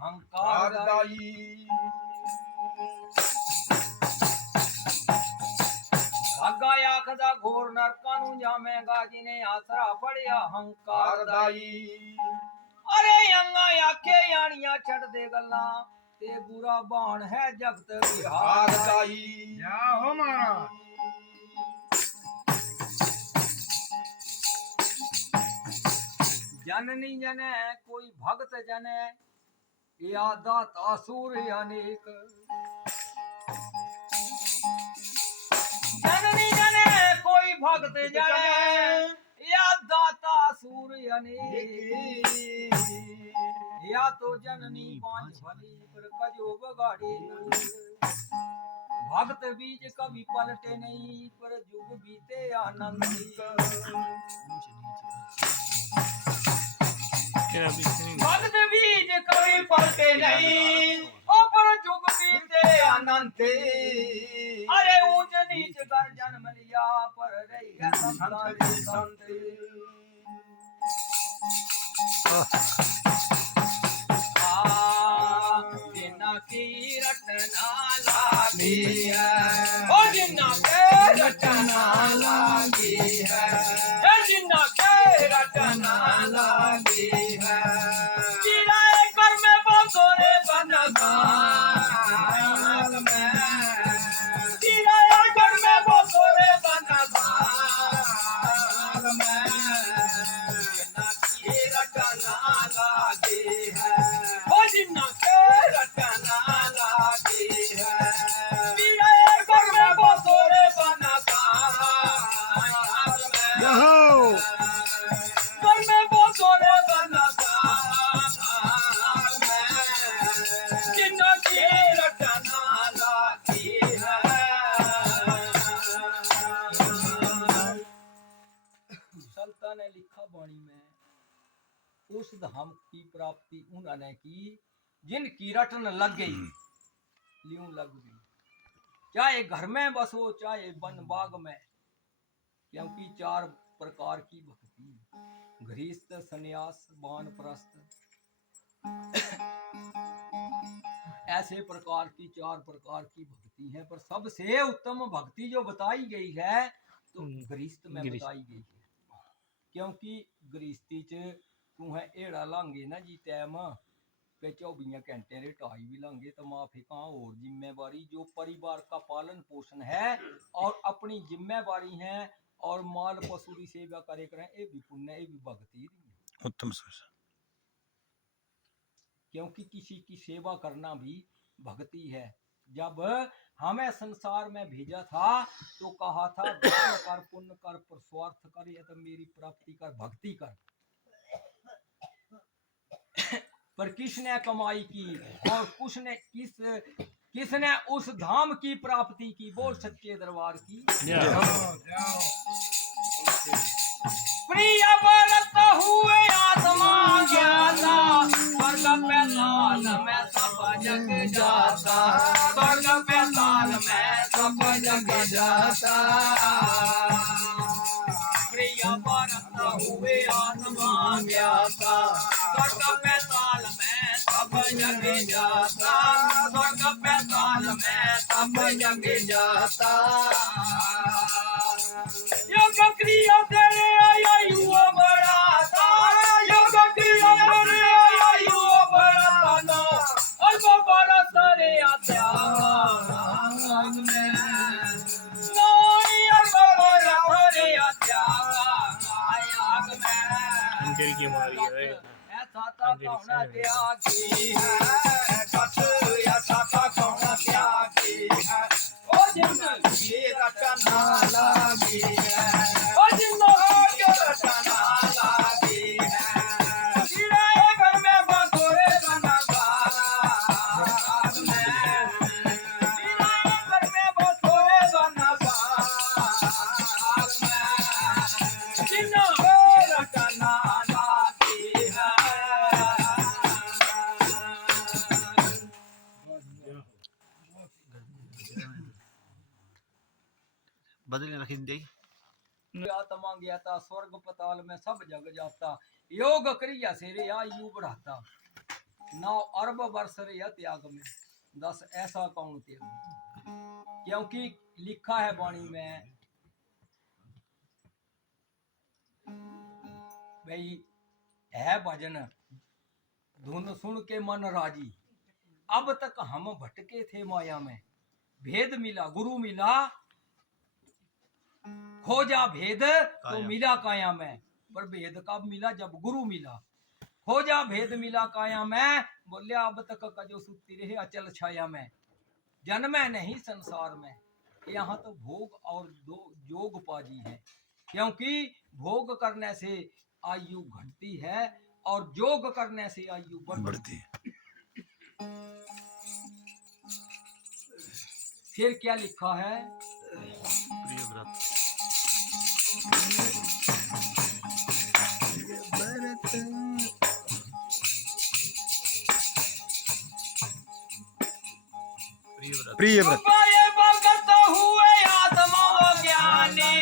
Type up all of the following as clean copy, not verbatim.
हंकार दाई। भागा आखदा घोर नरकां नूं जावेगा जिने आसरा पड़िया हंकार दाई। अरे यंगा आखे यानियां छड़ दे गल्लां ते बुरा बाण है जगत विहार दाई। या हो महाराज जननी जने कोई भक्त जने या दाता सूर अनेक। जननी जने कोई भक्त जने या दाता सूर अनेक। या तो जननी बांझ भली पर कजो बगाड़ी। भक्त बीज कभी पलटे नहीं पर जुग बीते आनंद। भक्त बीज कभी पलटे नहीं ओ पर जुग बीते अनंत। अरे ऊंच नीच कर जन्म लिया पर रही है संत। जिन्ना की रटना लागी है ओ जिन्ना के रटना लागी है जिन्ना के रटना लागी है। चिराए कर में बसोरे बनगा चिराए कर में बसोरे बनगा जिन्ना की रटना लागी है ओ जिन्ना के रटना लागी है। चिराए कर में बसोरे बनगा ने लिखा बाणी में उस धाम की प्राप्ति उन्होंने की जिनकी रटन लग गई ल्यूं लग गई। चाहे घर में बसो चाहे वन बाग में क्योंकि चार प्रकार की भक्ति गृहस्थ संन्यास वानप्रस्थ ऐसे प्रकार की चार प्रकार की भक्ति है। पर सबसे उत्तम भक्ति जो बताई गई है तो गृहस्थ में बताई गई है। क्योंकि गृहस्थी च तू है एड़ा लांगे ना जी टाइम पे 24 घंटे रे ढाई भी लांगे तो माफी कहाँ और जिम्मेवारी जो परिवार का पालन पोषण है और अपनी जिम्मेवारी है और माल पशु की सेवा करे करें ये भी पुण्य ये भी भक्ति उत्तम। क्योंकि किसी की सेवा करना भी भक्ति है। जब हमें संसार में भेजा था तो कहा था दान कर पुण्य कर स्वार्थ कर या तो मेरी प्राप्ति कर भक्ति कर। पर किसने कमाई की और किसने उस धाम की प्राप्ति की। बोल सच्चे दरबार की। प्रिय व्रत हुए आत्मा ज्ञाता स्वर्ग पैताल में सब जग जाता स्वर्ग पैताल में सब जग जाता। प्रिय व्रत हुए आत्मा ज्ञाता स्वर्ग पैताल में सब जग जाता स्वर्ग पैताल में सब जग जाता। योग क्रिया तेरे आयु बढ़ाता योग क्रिया तेरे आयु बढ़ाता और वो बड़ा सारे अत्याग में नोई और बड़ा सारे अत्याग में ऐसा था कौन त्यागी है सच ऐसा था कौन त्यागी है ओ जिंदगी रटना लागी है ओ जिंदगी रटना लागी है। चिड़ाए घर में बसोरे बनगा चिड़ाए घर में बसोरे बनगा जिंदगी रटना लागी है। बदले रखी दे आत्मा ज्ञाता स्वर्ग पताल में सब जग जाता योग क्रिया से रे आयु बढ़ाता। 9 अरब वर्ष रहा त्याग में, 10 ऐसा कौन त्याग। क्योंकि लिखा है वाणी में भाई है भजन, धुन सुन के मन राजी। अब तक हम भटके थे माया में, भेद मिला गुरु मिला, खोजा भेद तो काया। मिला काया में। पर भेद कब मिला? जब गुरु मिला। खोजा भेद मिला काया में, बोलिया अब तक का जो सुती रहे अचल छाया में। जन्म नहीं संसार में, यहाँ तो भोग और दो जोग पाजी है। क्योंकि भोग करने से आयु घटती है और जोग करने से आयु बढ़ती है। फिर क्या लिखा है? प्रिय व्रत प्रिय व्रत भगत हुए आत्मा ज्ञानी,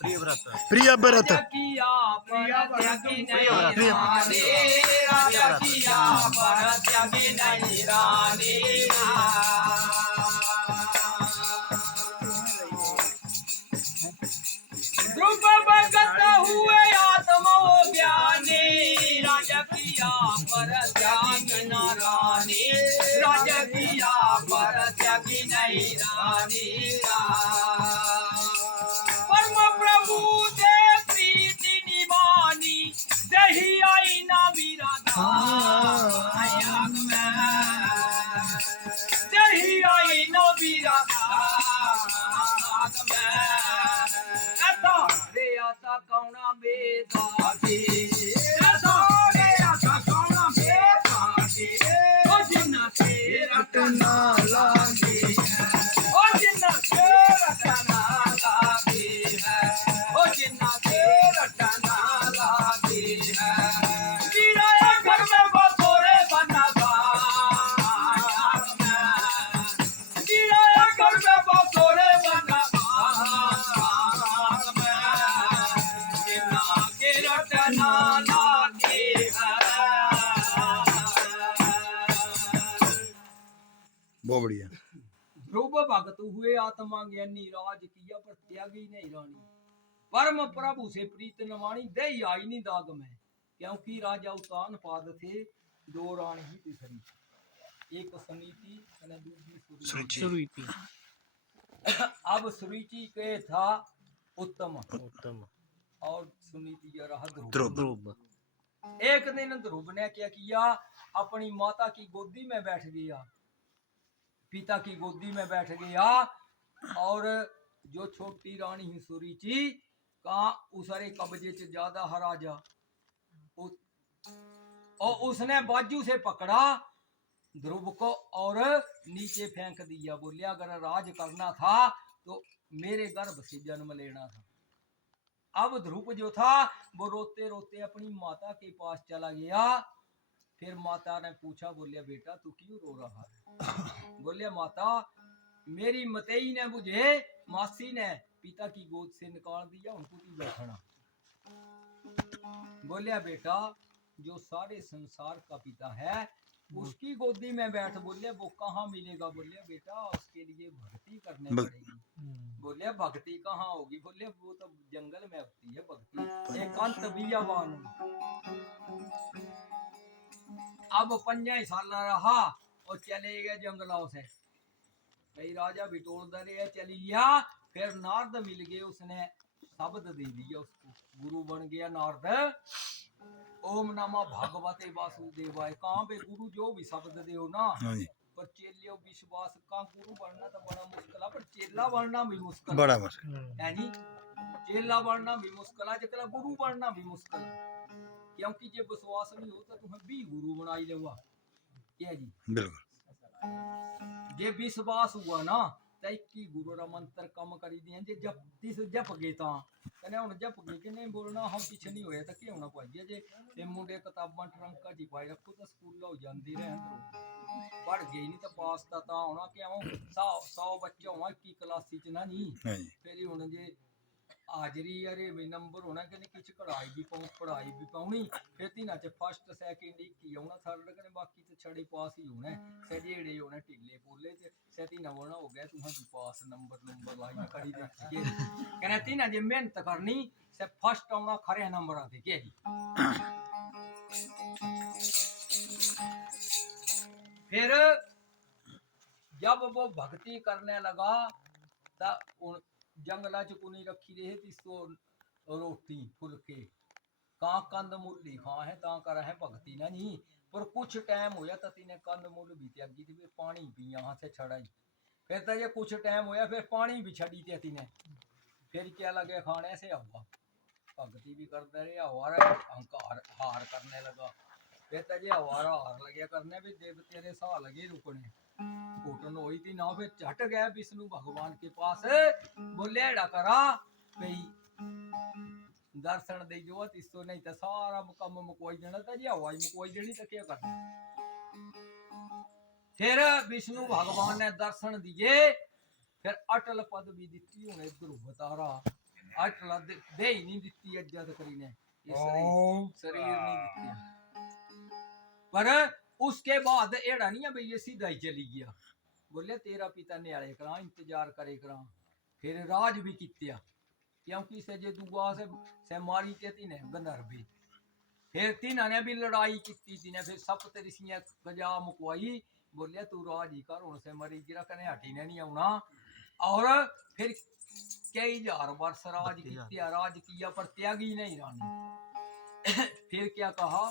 प्रिय व्रत प्रिय व्रत किया पर त्यागी नहीं प्रिय व्रत। रानी, राजा किया पर त्यागी नहीं रानी। ध्रुव भगत हुए आत्मा ज्ञानी, राजा किया पर त्यागी न रानी, राजा किया पर त्यागी नहीं रानी। परम प्रभु दे प्रीति निभानी, दही आई ना मीरा दायक में, दही आई ना मीरा दायक में। ऐसा रे आता कौना बेदागी, ऐसा रे आता कौना बेदागी, ओ जिन्ना से रटना लागी है, ओ जिन्ना से रटना लागी है, ओ जिन्ना से रटना लागी है। किराया घर में बसोरे बना बाग में, किराया घर में बसोरे बना बाग में, जिन्ना के रटना लागी है। बहुत बढ़िया। ध्रुव भगत हुए आत्मा ज्ञानी, राज किया पर त्यागी नहीं रानी। परम प्रभु से प्रीत नवाणी, दही आई नहीं दाग में। क्योंकि राजा उतान पाद थे, दो रानी ही तीसरी, एक सनीति और दूसरी सुरुचि। सुरुचि अब सुरुचि के था उत्तम उत्तम और सुनीति यह रहा ध्रुव। ध्रुव। ध्रुव एक दिन ध्रुव ने क्या किया? अपनी माता की गोदी में बैठ गया, पिता की गोदी में बैठ गया, और जो छोटी रानी ही सुरुचि का उसरे कब्जे च ज्यादा है राजा, और उसने बाजू से पकड़ा ध्रुव को और नीचे फेंक दिया। बोलिया अगर राज करना था तो मेरे गर्भ से जन्म लेना था। अब ध्रुव जो था वो रोते रोते अपनी माता के पास चला गया। फिर माता ने पूछा, बोलिया बेटा तू क्यों रो रहा है? बोलिया माता मेरी मतई ने मुझे, मासी ने पिता की गोद से निकाल दिया, उनको तू बैठना। बोलिया बेटा जो सारे संसार का पिता है उसकी गोदी में बैठ। बोलिए वो कहाँ मिलेगा? बोलिए बेटा उसके लिए भक्ति करने पड़ेगी। बोलिए भक्ति कहाँ होगी? बोलिए वो तो जंगल में होती है भक्ति, एकांत बियाबान। अब 5 साल रहा और चले गए जंगलों से। कई राजा बिटोर दरे चली गया। फिर नारद मिल गए, उसने शब्द दे दिया उसको, गुरु बन गया नारद। ओम नमः भगवते वासुदेवाय। कहाँ पे गुरु जो भी शब्द दे ना, हाँ जी। पर चेलियों विश्वास का गुरु बनना तो बड़ा मुश्किल है, पर चेला बनना भी मुश्किल बड़ा मुश्किल है जी। चेला बनना भी मुश्किल है, जकला गुरु बनना भी मुश्किल है। क्योंकि जब विश्वास नहीं होता तुम्हें भी गुरु बनाई लेवा क्या जी। बिल्कुल। जे विश्वास हुआ ना तई की गुरु रा मंत्र कम करी दिए। जे जप तिस जप गए ता कने हुन जप गए कि नहीं बोलना हम किछ नहीं होया तो की होना पाइए। जे ते मुंडे किताबां ट्रंका जी पाई रखो तो स्कूल लो जांदी रहे अंदरों पढ़ गई नहीं तो पास ता होना कि 100 बच्चे होवा की क्लास च ना नहीं। हाँ जी। फिर हुन जे ਹਾਜ਼ਰੀ ਅਰੇ ਵੀ ਨੰਬਰ ਹੋਣਾ ਕਹਿੰਦੇ ਕਿਛ ਕਢਾਈ ਵੀ ਪਾਉ ਪੜਾਈ ਵੀ ਪਾਉਣੀ ਫਿਰ ਤਿੰਨਾਂ ਚ ਫਸਟ ਸੈਕਿੰਡ ਇੱਕ ਹੀ ਆਉਣਾ ਥਰਡ ਕਹਿੰਦੇ ਬਾਕੀ ਤੇ ਛੜੇ ਪਾਸ ਹੀ ਹੋਣਾ ਸੇ ਜਿਹੜੇ ਹੋਣਾ ਢਿੱਲੇ ਪੋਲੇ ਤੇ ਸੇ ਤਿੰਨਾਂ ਹੋਣਾ ਹੋ ਗਿਆ ਤੂੰ ਹਾਂ ਪਾਸ ਨੰਬਰ ਲਾਈ ਕੜੀ ਦੇ ਕਹਿੰਦੇ ਤਿੰਨਾਂ ਜੇ ਮਿਹਨਤ ਕਰਨੀ ਸੇ ਫਸਟ ਆਉਣਾ ਖਰੇ ਨੰਬਰਾਂ ਤੇ ਕੀ ਜੀ फिर जब वो भक्ति करने लगा तब जंगला च कुनी रखी रहे तिसको रोटी फुलके कहाँ कंद मूली खा है ता कर है भक्ति ना नहीं पर कुछ टाइम होया तो तीने कंद मूल भी त्यागी थी पानी भी यहाँ से छड़ाई फिर तो ये कुछ टाइम होया फिर पानी भी छड़ी थी तीने फिर क्या लगे खाने से हवा भक्ति भी करते रहे हवारा अहंकार हार करने लगा फिर तो ये हवारा हार लगे करने भी देव तेरे सा लगे रुकने घुटन हुई थी ना फिर झट गया विष्णु भगवान के पास बोले एड़ा करा भाई दर्शन दे जो तिसो नहीं तो सारा कम मुकोई देना था जी हवाई मुकोई देनी तो क्या करना फिर विष्णु भगवान ने दर्शन दिए फिर अटल पद भी दी हूं ध्रुव तारा अटल दे ही नहीं दी इज्जत करी ने शरीर नहीं दी पर उसके बाद एड़ा नहीं है भाई ये सीधा ही चली गया बोले तेरा पिता न्याले करा इंतजार करे करा फिर राज भी कित्या क्योंकि से जे दुआ से मारी ते तीने गंधर्व फिर तीना ने भी लड़ाई की तीने फिर सप्त ऋषियां गजा मुकवाई बोले तू राज ही कर हुन से मरी गिरा कने हटी ने नहीं आउना और फिर कई हजार वर्ष राज किया पर त्यागी नहीं रानी फिर क्या कहा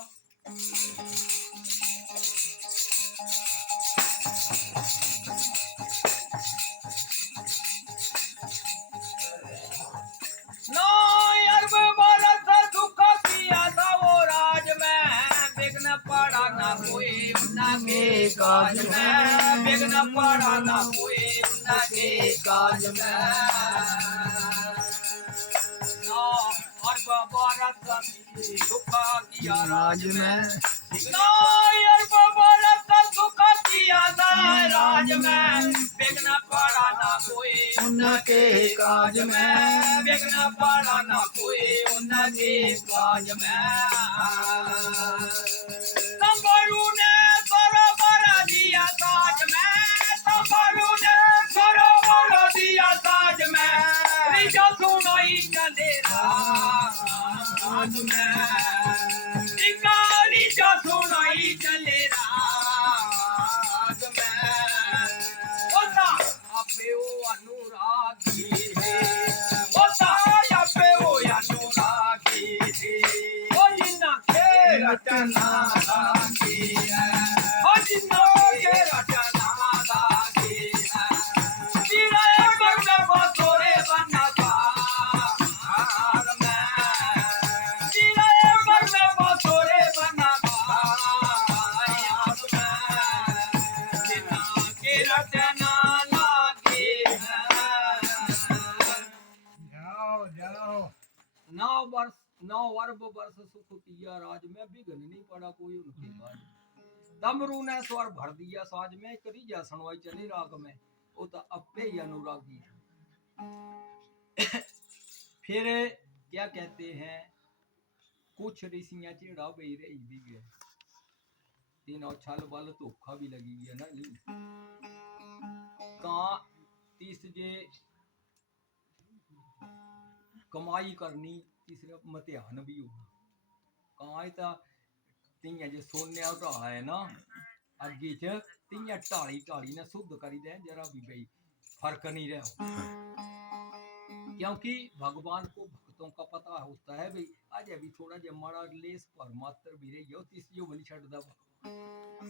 पड़ा ना कोई उनके काज में बिघ्न पड़ा ना कोई उनके काज में और भारत सुख किया राज में सुख किया राज में बिघ्न पड़ा ना कोई उनके काज में बिघ्न पड़ा ना कोई उनके काज में संबरू ने सरोवर दिया ताज में संबरू ने सरोवर दिया ताज में रिजो सुनाई चले राज में निकाली जो सुनाई चले राज में ओता अपे ओ अनुरागी है ओता अपे ओ अनुरागी है ओ जिन्ना के रचना नौ वर्ष सुख किया राज में बिघन नहीं पड़ा कोई उनके काज दमरू ने स्वर भर दिया साज में करीजा सुनवाई चली राग में वो तो अपे ही अनुरागी फिर क्या कहते हैं कुछ ऋषियां चिड़ा बही रही भी गए तीनों छल बल धोखा भी लगी गया ना नहीं कहाँ तीस जे कमाई करनी तीसरा मध्यान भी होना कहाँ था तियां जे सोने उठा है ना अगे च तियां ढाली ढाली ने शुद्ध करी दे जरा भी भाई फर्क नहीं रहा क्योंकि भगवान को भक्तों का पता होता है भाई आज अभी थोड़ा जे माड़ा लेस पर मात्र भी रही हो तीस जो बनी छड़दा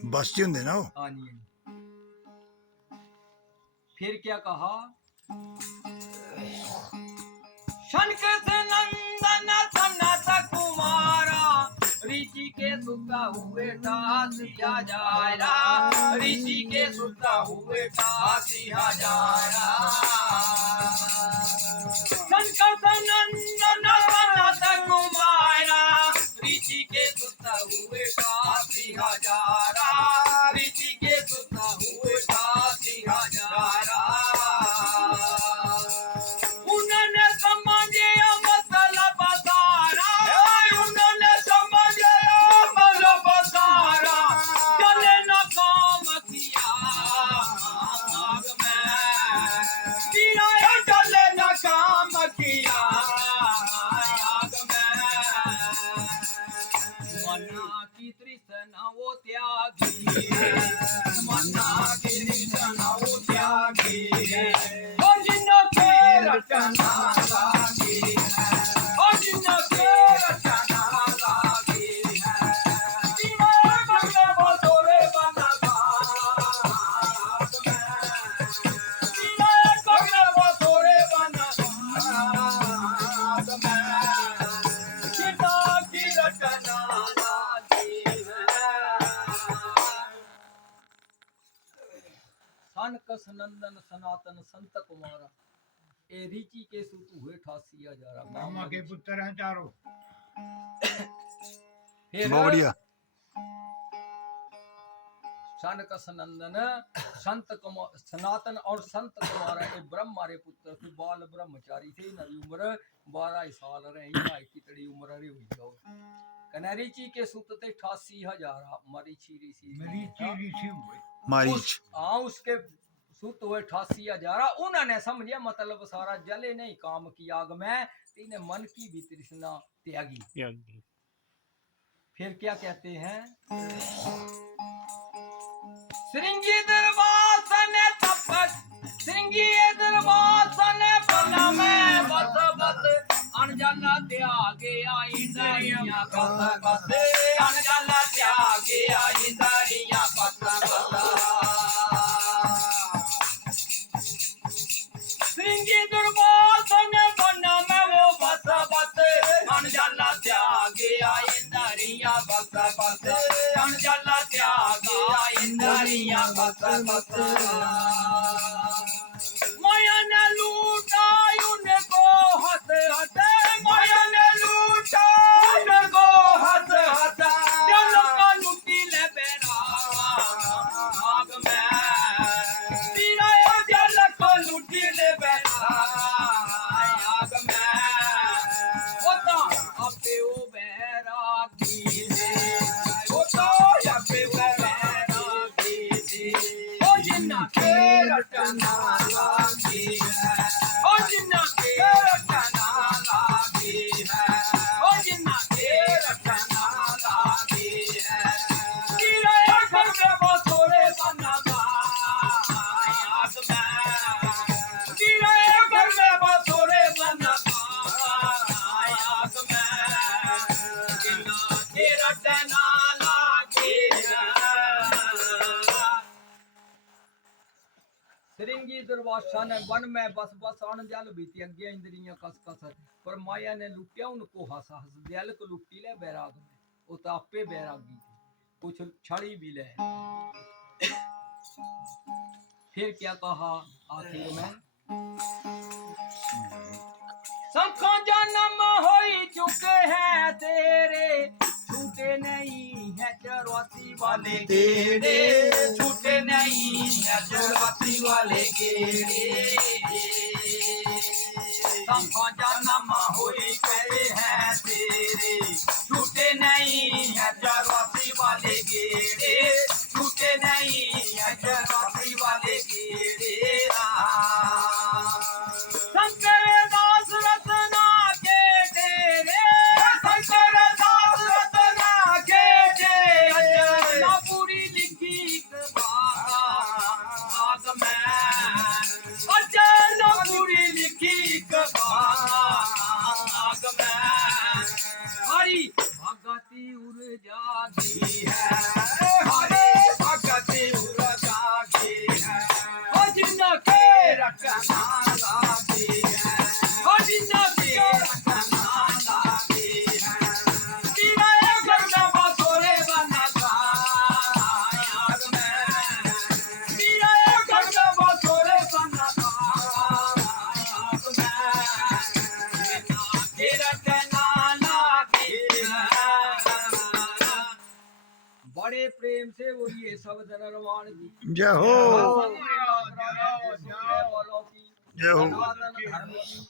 बस जी हुंदे ना हाँ जी फिर क्या कहा शनक से नंदन सनत कुमारा ऋषि के सुता हुए ठासिया जायरा ऋषि के सुता हुए ठासिया जायरा शनक से नंदन सनत कुमारा ऋषि के सुता हुए ठासिया जायरा ऋषि के सुता हुए ठासिया जायरा उन्होंने समझे सन कस नंदन सनातन संत कुमारा ए ऋचि के सुत हुए 88,000 ब्रह्मा के पुत्र हैं चारों। फिर बहुत बढ़िया। सन कस नंदन सनातन और संत कुमारा ये ब्रह्मा रे पुत्र थे बाल ब्रह्मचारी थे नवी उम्र 12 साल रहे यहाँ की तड़ी उम्र रे हुई जाओ कनरीची के सुत थे 88,000 मरीची ऋषि हुए। मारीच। हाँ उसके सुत हुए 88,000 उन्होंने समझिया मतलब सारा जले नहीं काम की आग में तीने मन की भी तृष्णा त्यागी। फिर क्या कहते हैं श्रृंगी दरबार ने तपत श्रृंगी दरबार ने बना में बस बस अनजाना त्यागे आई दरिया बस बस अनजाना त्यागे आई दरिया बस बस श्रृंगी दरबार ने बना में वो बस बस अनजाना त्यागे आई दरिया बस बस अनजाना त्यागे आई दरिया बस बस माया ने लूटा उनको हंस हंस माया ने लूटा उनको हंस हंस दिल का लूटी ले बेरा आग में तेरा दिल को लूटी ले बेरा आग में होता अपे ओ बेरा की होता अपे ओ बेरा की ओ जिन्ना के रटना लागी है ओ जिन्ना के रटना लागी है ओ जिन्ना के रटना लागी है तेरा घर में बसोरे बना आग में तेरा घर में बसोरे बना आग में जिन्ना के रटना लागी है श्रृंगी दुर्वासा ने वन में बस बस अण जल बीती अज्ञा इंद्रियां कस कस पर माया ने लुटिया उनको हंस हंस दिल को लुटी ले बैराग में वो तो आपे बैरागी थे कुछ छड़ी भी ले फिर क्या कहा आखिर में सबका जन्म हो चुके हैं तेरे छूटे नहीं है 84 वाले गेड़े छूटे नहीं है 84 वाले गेड़े सबका जन्म हो गए हैं तेरे छूटे नहीं है 84 वाले गेड़े छूटे नहीं है 84 वाले गेड़े शंकर दास रत्ना के तेरे शंकर दास रत्ना के तेरे ना पूरी लिखी बात में अचल ना पूरी लिखी बात में हरी भगति उड़ जागी है हरी भगति उड़ जागी है ओ जिन्ना के रटना लागी है ओ जिन्ना के रटना लागी है तेरा घर में बसोरे बना आग में तेरा घर में बसोरे बना आग में के रटना लागी है बड़े प्रेम से बोलिए सब दरबार की जय हो। बोलो की जय हो। सनातन धर्म की